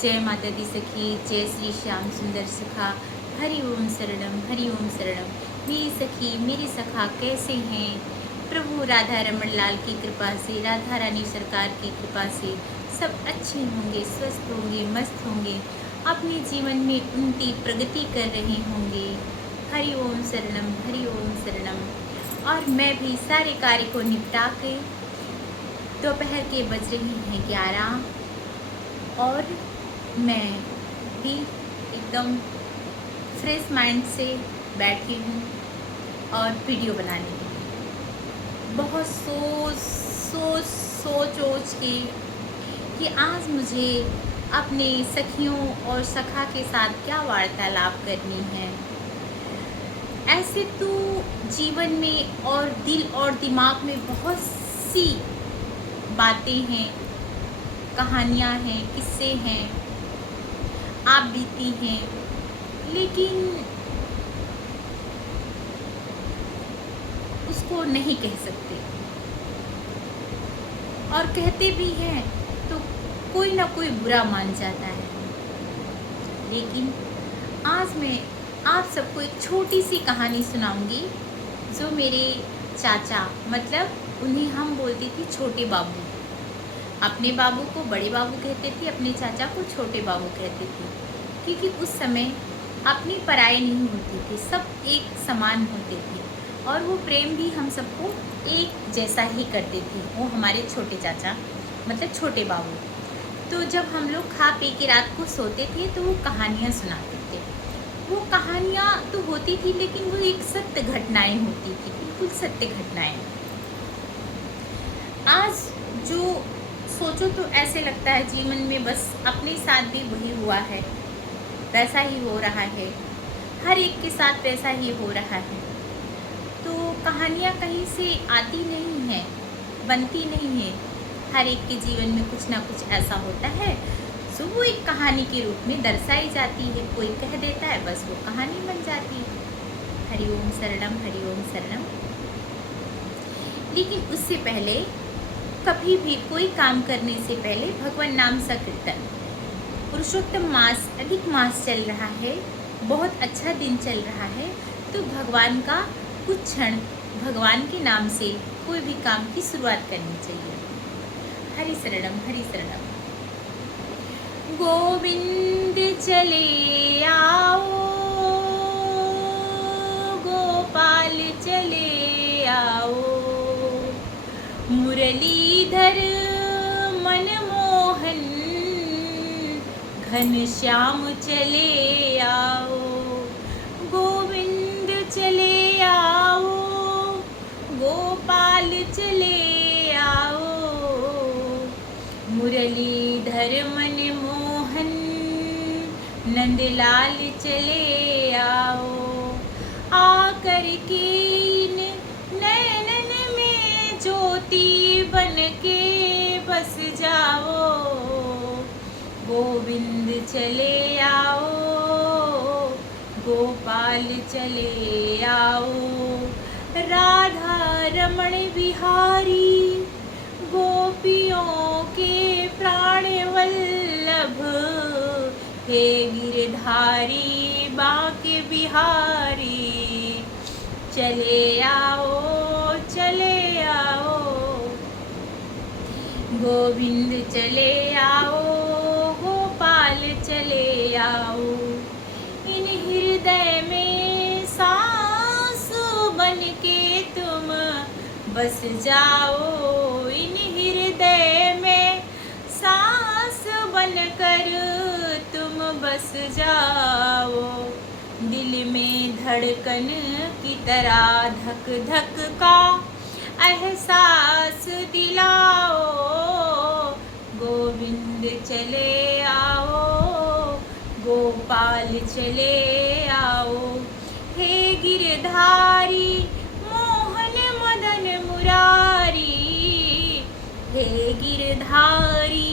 जय माता दी सखी, जय श्री श्याम सुंदर सखा। हरि ओम शरणम, हरि ओम शरणम। मेरी सखी मेरे सखा कैसे हैं? प्रभु राधा रमण लाल की कृपा से, राधा रानी सरकार की कृपा से सब अच्छे होंगे, स्वस्थ होंगे, मस्त होंगे, अपने जीवन में उन्नति प्रगति कर रहे होंगे। हरि ओम शरणम, हरि ओम शरणम। और मैं भी सारे कार्य को निपटा के दोपहर के बज रहे हैं 11 और मैं भी एकदम फ्रेश माइंड से बैठी हूँ और वीडियो बनाने लगी। बहुत सोच के कि आज मुझे अपने सखियों और सखा के साथ क्या वार्तालाप करनी है। ऐसे तो जीवन में और दिल और दिमाग में बहुत सी बातें हैं, कहानियाँ हैं, किस्से हैं, आप बीती हैं, लेकिन उसको नहीं कह सकते, और कहते भी हैं तो कोई ना कोई बुरा मान जाता है। लेकिन आज मैं आप सबको एक छोटी सी कहानी सुनाऊंगी जो मेरे चाचा, मतलब उन्हें हम बोलते थे छोटे बाबू। अपने बाबू को बड़े बाबू कहते थे, अपने चाचा को छोटे बाबू कहते थे, क्योंकि उस समय अपनी पराई नहीं होती थी, सब एक समान होते थे और वो प्रेम भी हम सबको एक जैसा ही करते थे। वो हमारे छोटे चाचा मतलब छोटे बाबू। तो जब हम लोग खा पी के रात को सोते थे तो वो कहानियाँ सुनाते थे। वो कहानियाँ तो होती थी लेकिन वो एक सत्य घटनाएं होती थी, बिल्कुल सत्य घटनाएं। आज जो सोचो तो ऐसे लगता है जीवन में बस अपने साथ भी वही हुआ है, वैसा ही हो रहा है, हर एक के साथ वैसा ही हो रहा है। तो कहानियाँ कहीं से आती नहीं हैं, बनती नहीं है। हर एक के जीवन में कुछ ना कुछ ऐसा होता है जो वो एक कहानी के रूप में दर्शाई जाती है। कोई कह देता है, बस वो कहानी बन जाती है। हरि ओम शरणम, हरि ओम शरणम। लेकिन उससे पहले कभी भी कोई काम करने से पहले भगवान नाम संकीर्तन। पुरुषोत्तम मास, अधिक मास चल रहा है, बहुत अच्छा दिन चल रहा है, तो भगवान का कुछ क्षण भगवान के नाम से कोई भी काम की शुरुआत करनी चाहिए। हरि शरणम, हरि शरणम। गोविंद चले आओ, गोपाल चले आओ, मुरलीधर मनमोहन घनश्याम चले आओ। गोविंद चले आओ, गोपाल चले आओ, मुरलीधर मनमोहन नंदलाल चले आओ। आकर के नैनन में ज्योति बन के बस जाओ। गोविंद चले आओ, गोपाल चले आओ, राधा रमण बिहारी गोपियों के प्राण वल्लभ, हे गिरधारी बांके बिहारी, चले आओ, चले आओ। गोविंद चले आओ, गोपाल चले आओ, इन हृदय में सांस बन के तुम बस जाओ। इन हृदय में सांस बनकर तुम बस जाओ। दिल में धड़कन की तरह धक धक का एहसास दिलाओ। गोविंद चले आओ, गोपाल चले आओ, हे गिरधारी मोहन मदन मुरारी, हे गिरधारी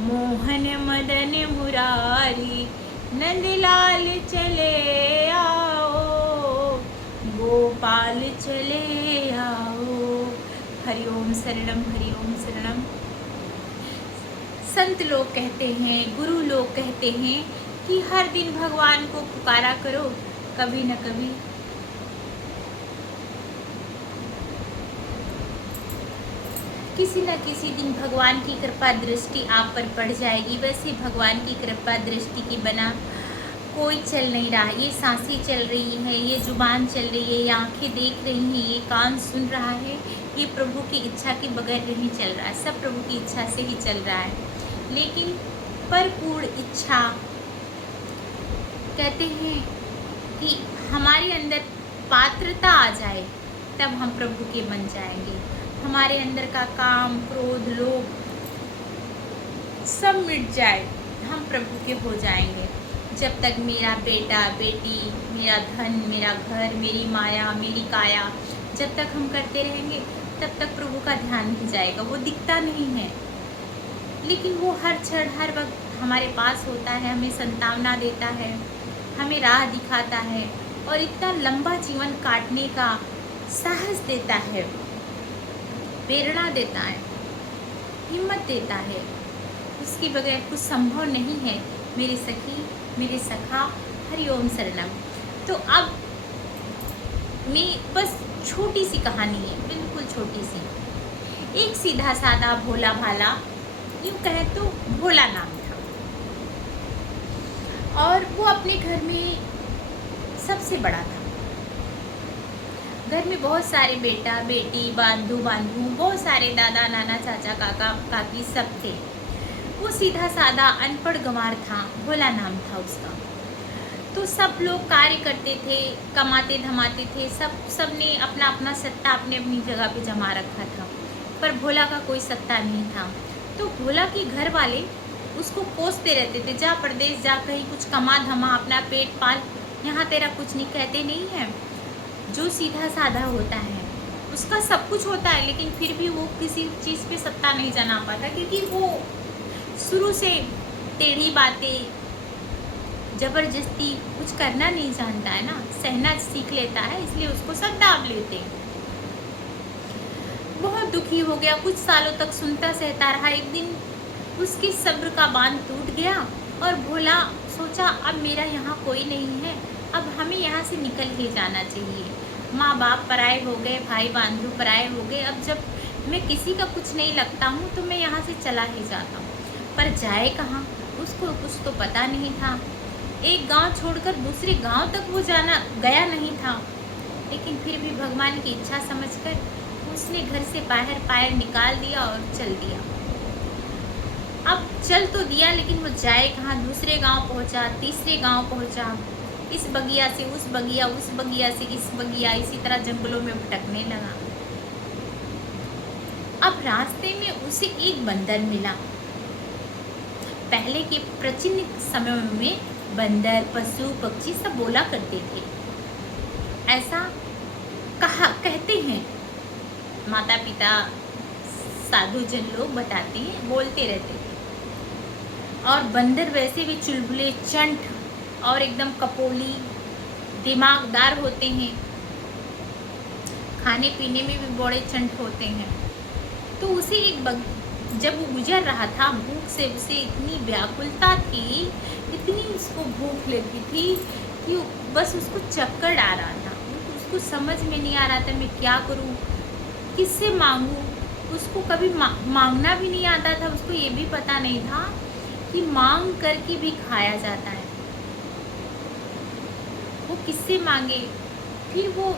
मोहन मदन मुरारी, नंदलाल चले आओ, गोपाल चले आओ। हरि ओम शरणम, हरि ओम शरणम। संत लोग कहते हैं, गुरु लोग कहते हैं कि हर दिन भगवान को पुकारा करो, कभी न कभी किसी न किसी दिन भगवान की कृपा दृष्टि आप पर पड़ जाएगी। वैसे भगवान की कृपा दृष्टि के बिना कोई चल नहीं रहा। ये सांसें चल रही है, ये जुबान चल रही है, ये आंखें देख रही हैं, ये कान सुन रहा है, ये प्रभु की इच्छा के बगैर नहीं चल रहा है। सब प्रभु की इच्छा से ही चल रहा है। लेकिन परिपूर्ण इच्छा कहते हैं कि हमारे अंदर पात्रता आ जाए, तब हम प्रभु के बन जाएंगे। हमारे अंदर का काम, क्रोध, लोभ सब मिट जाए, हम प्रभु के हो जाएंगे। जब तक मेरा बेटा बेटी, मेरा धन, मेरा घर, मेरी माया, मेरी काया, जब तक हम करते रहेंगे तब तक प्रभु का ध्यान नहीं जाएगा। वो दिखता नहीं है, लेकिन वो हर क्षण हर वक्त हमारे पास होता है, हमें संतावना देता है, हमें राह दिखाता है और इतना लंबा जीवन काटने का साहस देता है, प्रेरणा देता है, हिम्मत देता है। उसके बगैर कुछ संभव नहीं है। मेरी सखी, मेरे सखा, हरिओम शरणम। तो अब मैं बस छोटी सी कहानी है, बिल्कुल छोटी सी। एक सीधा साधा भोला भाला, यूँ कहे तो भोला नाम था, और वो अपने घर में सबसे बड़ा था। घर में बहुत सारे बेटा बेटी, बांधू बांधू, बहुत सारे दादा नाना चाचा काका काकी सब थे। वो सीधा साधा अनपढ़ गंवार था, भोला नाम था उसका। तो सब लोग कार्य करते थे, कमाते धमाते थे, सब ने अपना अपना सत्ता अपने अपनी जगह पे जमा रखा था, पर भोला का कोई सत्ता नहीं था। तो भोला के घर वाले उसको कोसते रहते थे, जा परदेश जा, कहीं कुछ कमा धमा, अपना पेट पाल, यहाँ तेरा कुछ नहीं। कहते नहीं है, जो सीधा साधा होता है उसका सब कुछ होता है, लेकिन फिर भी वो किसी चीज़ पे सत्ता नहीं जना पाता, क्योंकि वो शुरू से टेढ़ी बातें, जबरदस्ती कुछ करना नहीं जानता है ना, सहना सीख लेता है, इसलिए उसको सब दाब लेते हैं। बहुत दुखी हो गया, कुछ सालों तक सुनता सहता रहा। एक दिन उसकी सब्र का बांध टूट गया और भोला सोचा, अब मेरा यहाँ कोई नहीं है, अब हमें यहाँ से निकल के जाना चाहिए। माँ बाप पराए हो गए, भाई बंधु पराए हो गए, अब जब मैं किसी का कुछ नहीं लगता हूँ तो मैं यहाँ से चला ही जाता हूँ। पर जाए कहाँ, उसको कुछ तो पता नहीं था। एक गांव छोड़कर दूसरे गांव तक वो जाना गया नहीं था, लेकिन फिर भी भगवान की इच्छा समझकर उसने घर से बाहर पैर निकाल दिया और चल दिया। अब चल तो दिया, लेकिन वो जाए कहाँ। दूसरे गांव पहुंचा, तीसरे गांव पहुंचा, इस बगिया से उस बगिया, उस बगिया से इस बगिया, इसी तरह जंगलों में भटकने लगा। अब रास्ते में उसे एक बंदर मिला। पहले के प्राचीन समय में बंदर, पशु पक्षी सब बोला करते थे, ऐसा कहते हैं माता पिता, साधु जन लोग बताते हैं, बोलते रहते थे। और बंदर वैसे भी चुलबुले, चंट और एकदम कपोली, दिमागदार होते हैं, खाने पीने में भी बड़े चंट होते हैं। तो उसे जब वो गुजर रहा था, भूख से उसे इतनी व्याकुलता थी, इतनी उसको भूख लगी थी कि बस उसको चक्कर आ रहा था। उसको समझ में नहीं आ रहा था मैं क्या करूं, किससे मांगूं। उसको कभी मांगना भी नहीं आता था। उसको ये भी पता नहीं था कि मांग करके भी खाया जाता है। वो किससे मांगे। फिर वो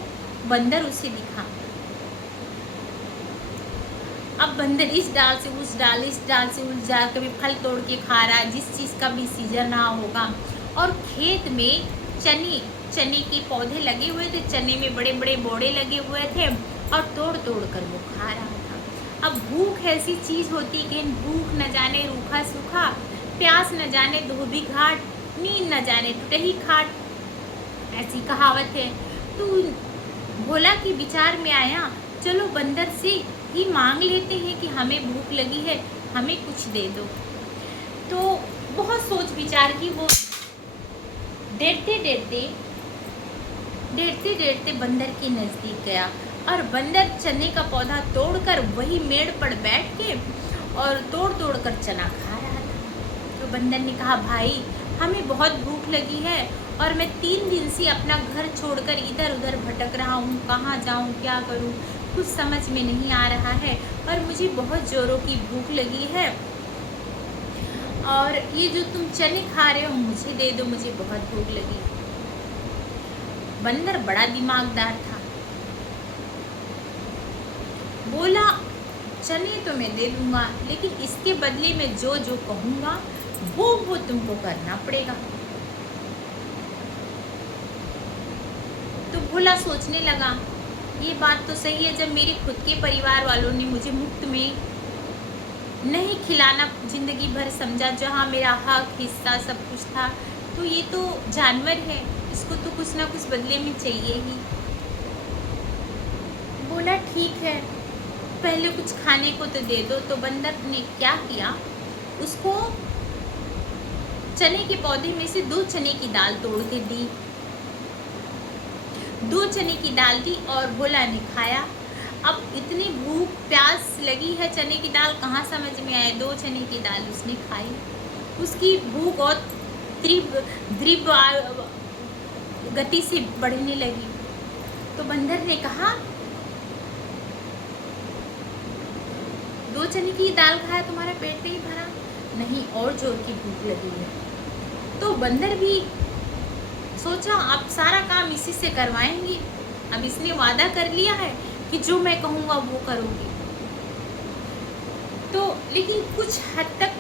बंदर उसे दिखा। अब बंदर इस डाल से उस डाल, इस डाल से उस डाल, कभी फल तोड़ के खा रहा है, जिस चीज़ का भी सीजन रहा होगा। और खेत में चने के पौधे लगे हुए थे, चने में बड़े बड़े बोड़े लगे हुए थे और तोड़ तोड़ कर वो खा रहा था। अब भूख ऐसी चीज़ होती कि भूख न जाने रूखा सूखा, प्यास न जाने धोबी घाट, नींद न जाने टूटही खाट, ऐसी कहावत है। तो भोला के विचार में आया, चलो बंदर से ही मांग लेते हैं कि हमें भूख लगी है, हमें कुछ दे दो। तो बहुत सोच विचार की वो डेरते बंदर के नज़दीक गया और बंदर चने का पौधा तोड़कर वही मेड़ पर बैठ के और तोड़ तोड़ कर चना खा रहा तो बंदर ने कहा, भाई हमें बहुत भूख लगी है और मैं 3 दिन से अपना घर छोड़कर इधर उधर भटक रहा हूँ, कहाँ जाऊँ क्या करूँ कुछ समझ में नहीं आ रहा है और मुझे बहुत ज़ोरों की भूख लगी है और ये जो तुम चने खा रहे हो मुझे दे दो, मुझे बहुत भूख लगी। बंदर बड़ा दिमागदार था, बोला चने तो मैं दे दूंगा लेकिन इसके बदले में जो जो कहूँगा वो तुमको करना पड़ेगा। तो भोला सोचने लगा, ये बात तो सही है, जब मेरे खुद के परिवार वालों ने मुझे मुफ्त में नहीं खिलाना जिंदगी भर समझा, जहाँ मेरा हक हिस्सा सब कुछ था, तो ये तो जानवर है, इसको तो कुछ ना कुछ बदले में चाहिए ही। बोला ठीक है, पहले कुछ खाने को तो दे दो। तो बंदर ने क्या किया, उसको चने के पौधे में से 2 चने की दाल तोड़ के दी, 2 चने की दाल दी और भोला ने खाया। अब इतनी भूख प्यास लगी है, चने की दाल कहाँ समझ में आए, 2 चने की दाल उसने खाई। उसकी भूख और तीव्र गति से बढ़ने लगी। तो बंदर ने कहा, 2 चने की दाल खाया, तुम्हारा पेट नहीं भरा? नहीं, और जोर की भूख लगी है। तो बंदर भी सोचा अब सारा काम इसी से करवाएंगे, अब इसने वादा कर लिया है कि जो मैं कहूँगा वो करूँगी। तो लेकिन कुछ हद तक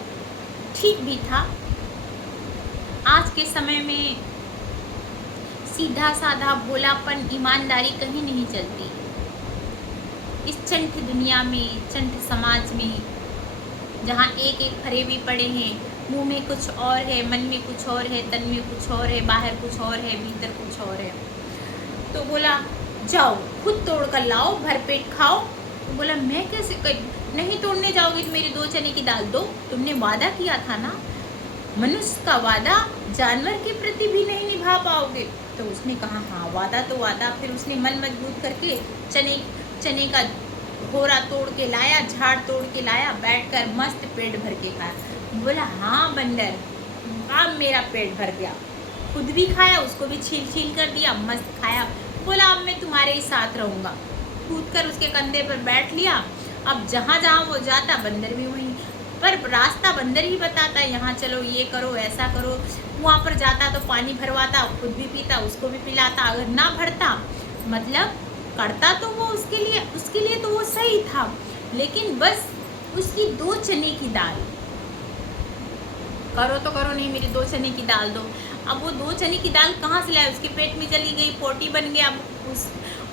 ठीक भी था। आज के समय में सीधा साधा भोलापन ईमानदारी कहीं नहीं चलती। इस चंट दुनिया में, चंट समाज में, जहाँ एक एक फरेबी पड़े हैं, मुंह में कुछ और है, मन में कुछ और है, तन में कुछ और है, बाहर कुछ और है, भीतर कुछ और है। तो बोला जाओ खुद तोड़ कर लाओ, भरपेट खाओ। तो बोला मैं कैसे, नहीं तोड़ने जाओगी तो मेरी 2 चने की दाल दो, तुमने वादा किया था ना, मनुष्य का वादा जानवर के प्रति भी नहीं निभा पाओगे। तो उसने कहा हाँ वादा तो वादा। फिर उसने मन मजबूत करके चने का घोरा तोड़ के लाया, झाड़ तोड़ के लाया, बैठकर मस्त पेट भर के खाया। बोला हाँ बंदर, अब मेरा पेट भर गया, खुद भी खाया, उसको भी छील छील कर दिया, मस्त खाया। बोला अब मैं तुम्हारे ही साथ रहूँगा। कूद कर उसके कंधे पर बैठ लिया। अब जहाँ जहाँ वो जाता बंदर भी वहीं, पर रास्ता बंदर ही बताता, यहाँ चलो, ये करो, ऐसा करो। वहाँ पर जाता तो पानी भरवाता, खुद भी पीता, उसको भी पिलाता। अगर ना भरता, मतलब करता तो वो उसके लिए तो वो सही था, लेकिन बस उसकी 2 चने की दाल, करो तो करो, नहीं मेरी 2 चने की दाल दो। अब वो 2 चने की दाल कहाँ से लाए, उसके पेट में चली गई, पोटी बन गया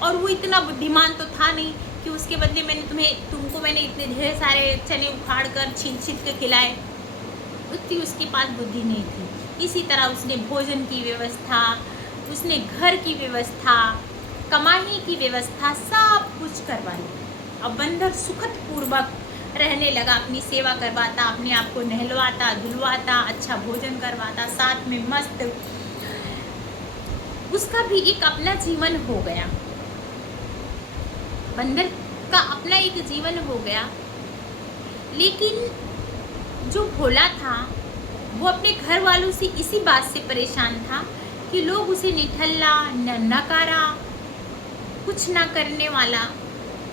और वो इतना बुद्धिमान तो था नहीं कि उसके बदले तुमको मैंने इतने ढेर सारे चने उखाड़ कर छील छील के खिलाए। उतनी उसके पास बुद्धि नहीं थी। इसी तरह उसने भोजन की व्यवस्था, उसने घर की व्यवस्था, कमाई की व्यवस्था, सब कुछ करवा ली। अब बंदर सुखद पूर्वक रहने लगा, अपनी सेवा करवाता, अपने आप को नहलवाता, धुलवाता, अच्छा भोजन करवाता, साथ में मस्त उसका भी एक अपना जीवन हो गया। बंदर का अपना एक जीवन हो गया। लेकिन जो भोला था वो अपने घर वालों से इसी बात से परेशान था कि लोग उसे निठल्ला, नकारा, कुछ ना करने वाला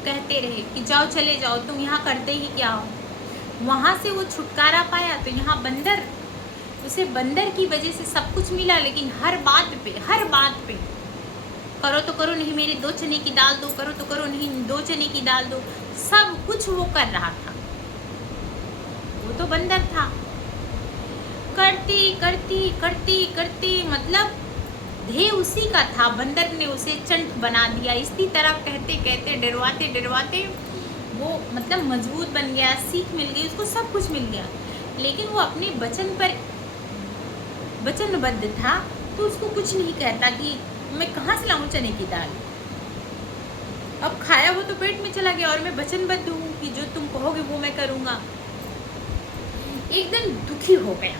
कहते रहे कि जाओ चले जाओ, तुम यहाँ करते ही क्या हो। वहाँ से वो छुटकारा पाया तो यहाँ उसे बंदर की वजह से सब कुछ मिला, लेकिन हर बात पे करो तो करो, नहीं मेरे 2 चने की दाल दो, करो तो करो, नहीं 2 चने की दाल दो, सब कुछ वो कर रहा था। वो तो बंदर था, करती मतलब ध्येय उसी का था। बंदर ने उसे चंट बना दिया। इसी तरह कहते डरवाते वो मतलब मजबूत बन गया, सीख मिल गई उसको, सब कुछ मिल गया। लेकिन वो अपने वचन पर वचनबद्ध था, तो उसको कुछ नहीं कहता कि मैं कहाँ से लाऊं चने की दाल। अब खाया वो तो पेट में चला गया और मैं वचनबद्ध हूँ कि जो तुम कहोगे वो मैं करूँगा। एकदम दुखी हो गया,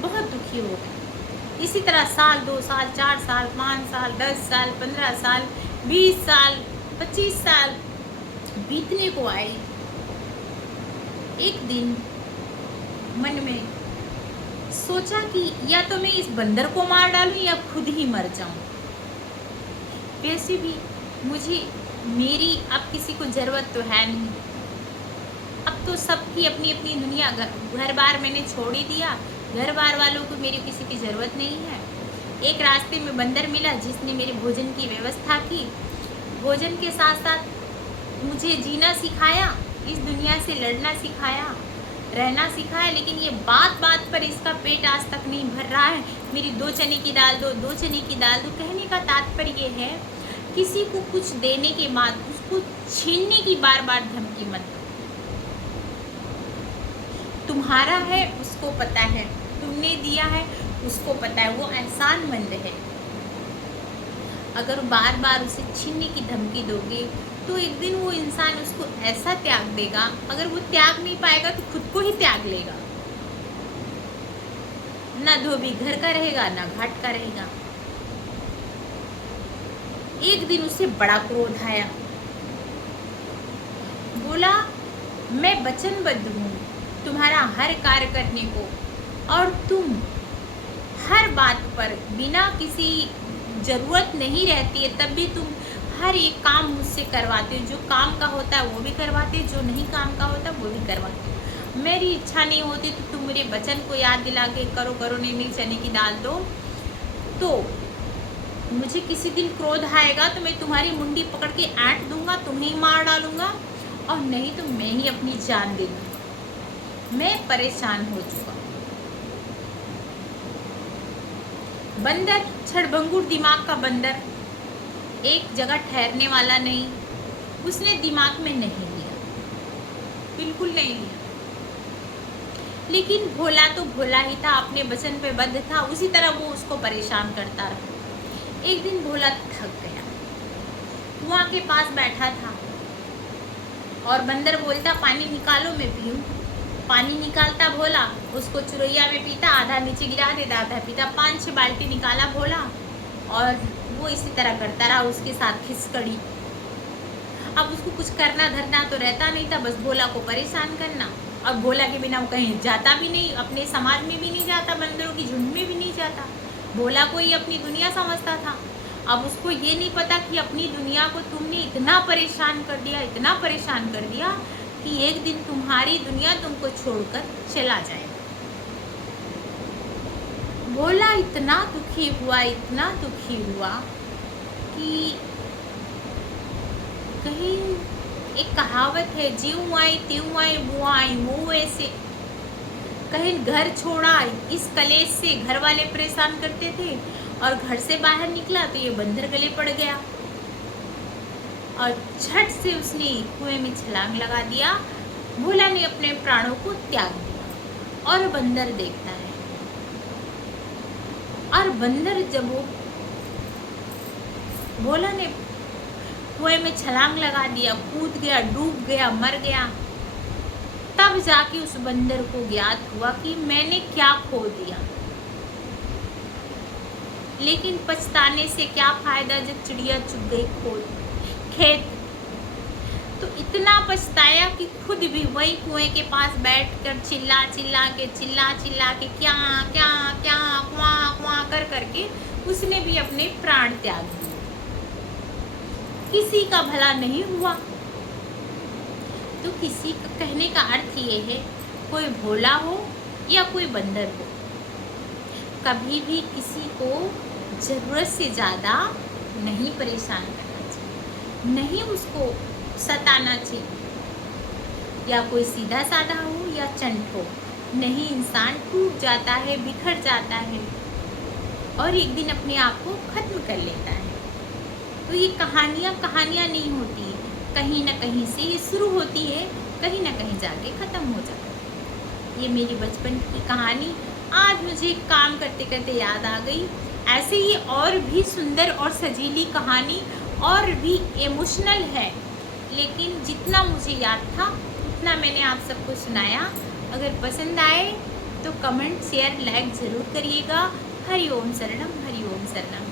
बहुत दुखी हो गया। इसी तरह साल, 2 साल, 4 साल, 5 साल, 10 साल, 15 साल, 20 साल, 25 साल बीतने को आए। एक दिन मन में सोचा कि या तो मैं इस बंदर को मार डालूं या खुद ही मर जाऊं। वैसे भी मुझे मेरी अब किसी को ज़रूरत तो है नहीं। अब तो सबकी अपनी अपनी दुनिया, घर बार मैंने छोड़ ही दिया। घर बार वालों को मेरी किसी की ज़रूरत नहीं है। एक रास्ते में बंदर मिला जिसने मेरे भोजन की व्यवस्था की। भोजन के साथ साथ मुझे जीना सिखाया, इस दुनिया से लड़ना सिखाया, रहना सिखाया। लेकिन ये बात बात पर इसका पेट आज तक नहीं भर रहा है। मेरी 2 चने की दाल दो, 2 चने की दाल दो। कहने का तात्पर्य है, किसी को कुछ देने के बाद उसको छीनने की बार बार धमकी मत दो। तुम्हारा है उसको पता है, तुमने दिया है उसको पता है, वो एहसानमंद है। अगर बार बार उसे छीनने की धमकी दोगे तो एक दिन वो इंसान उसको ऐसा त्याग देगा, अगर वो त्याग नहीं पाएगा तो खुद को ही त्याग लेगा। ना धोबी घर का रहेगा, ना घाट का रहेगा। एक दिन उसे बड़ा क्रोध आया। बोला, मैं वचनबद्ध हूँ तुम्हारा हर कार्य करने को, और तुम हर बात पर बिना किसी ज़रूरत नहीं रहती है तब भी तुम हर एक काम मुझसे करवाते हो। जो काम का होता है वो भी करवाते हो, जो नहीं काम का होता वो भी करवाते हो। मेरी इच्छा नहीं होती तो तुम मेरे वचन को याद दिला के करो करो, नहीं नहीं चने की दाल दो। तो मुझे किसी दिन क्रोध आएगा तो मैं तुम्हारी मुंडी पकड़ के ऐंठ दूंगा, तुम्हें ही मार डालूंगा, और नहीं तो मैं ही अपनी जान दे दूंगा। मैं परेशान हो चुका। बंदर, छड़भंगुर दिमाग का बंदर, एक जगह ठहरने वाला नहीं। उसने दिमाग में नहीं लिया, बिल्कुल नहीं लिया। लेकिन भोला तो भोला ही था, अपने वचन पे बद्ध था। उसी तरह वो उसको परेशान करता रहा। एक दिन भोला थक गया, कुआं के पास बैठा था और बंदर बोलता, पानी निकालो मैं पीऊं। पानी निकालता भोला, उसको चुरैया में पीता, आधा नीचे गिरा देता, आधा पीता। 5-6 बाल्टी निकाला भोला, और वो इसी तरह करता रहा, उसके साथ खिसकड़ी। अब उसको कुछ करना धरना तो रहता नहीं था, बस भोला को परेशान करना। और भोला के बिना वो कहीं जाता भी नहीं, अपने समाज में भी नहीं जाता, बंदरों की झुंड में भी नहीं जाता। भोला को ही अपनी दुनिया समझता था। अब उसको ये नहीं पता कि अपनी दुनिया को तुमने इतना परेशान कर दिया, इतना परेशान कर दिया कि एक दिन तुम्हारी दुनिया तुमको छोड़कर चला जाएगा। भोला इतना दुखी हुआ, इतना दुखी हुआ कि कहीं एक कहावत है, ज्यों आई त्यों आई बुआ आई वो ऐसे। कहीं घर छोड़ा इस कलेश से, घर वाले परेशान करते थे, और घर से बाहर निकला तो ये बंदर गले पड़ गया और झट से उसने कुएं में छलांग लगा दिया। भोला ने अपने प्राणों को त्याग दिया और बंदर देखता है। और बंदर जब वो भोला ने कुएं में छलांग लगा दिया, कूद गया, डूब गया, मर गया, तब जाके उस बंदर को ज्ञात हुआ कि मैंने क्या खो दिया। लेकिन पछताने से क्या फायदा जब चिड़िया चुग गई खेत। तो इतना पछताया कि खुद भी वही कुएं के पास बैठकर चिल्ला चिल्ला के क्या क्या क्या क्वा क्वा कर करके उसने भी अपने प्राण त्याग दिए। किसी का भला नहीं हुआ। तो किसी का कहने का अर्थ ये है, कोई भोला हो या कोई बंदर हो, कभी भी किसी को ज़रूरत से ज़्यादा नहीं परेशान करना चाहिए, नहीं उसको सताना चाहिए। या कोई सीधा साधा हो या चंट हो, नहीं, इंसान टूट जाता है, बिखर जाता है और एक दिन अपने आप को ख़त्म कर लेता है। तो ये कहानियाँ नहीं होती है, कहीं ना कहीं से ये शुरू होती है, कहीं ना कहीं जाके ख़त्म हो जाती है। ये मेरी बचपन की कहानी आज मुझे काम करते करते याद आ गई। ऐसे ही और भी सुंदर और सजीली कहानी और भी इमोशनल है, लेकिन जितना मुझे याद था उतना मैंने आप सबको सुनाया। अगर पसंद आए तो कमेंट, शेयर, लाइक ज़रूर करिएगा। हरि ओम शरणम, हरि ओम शरणम।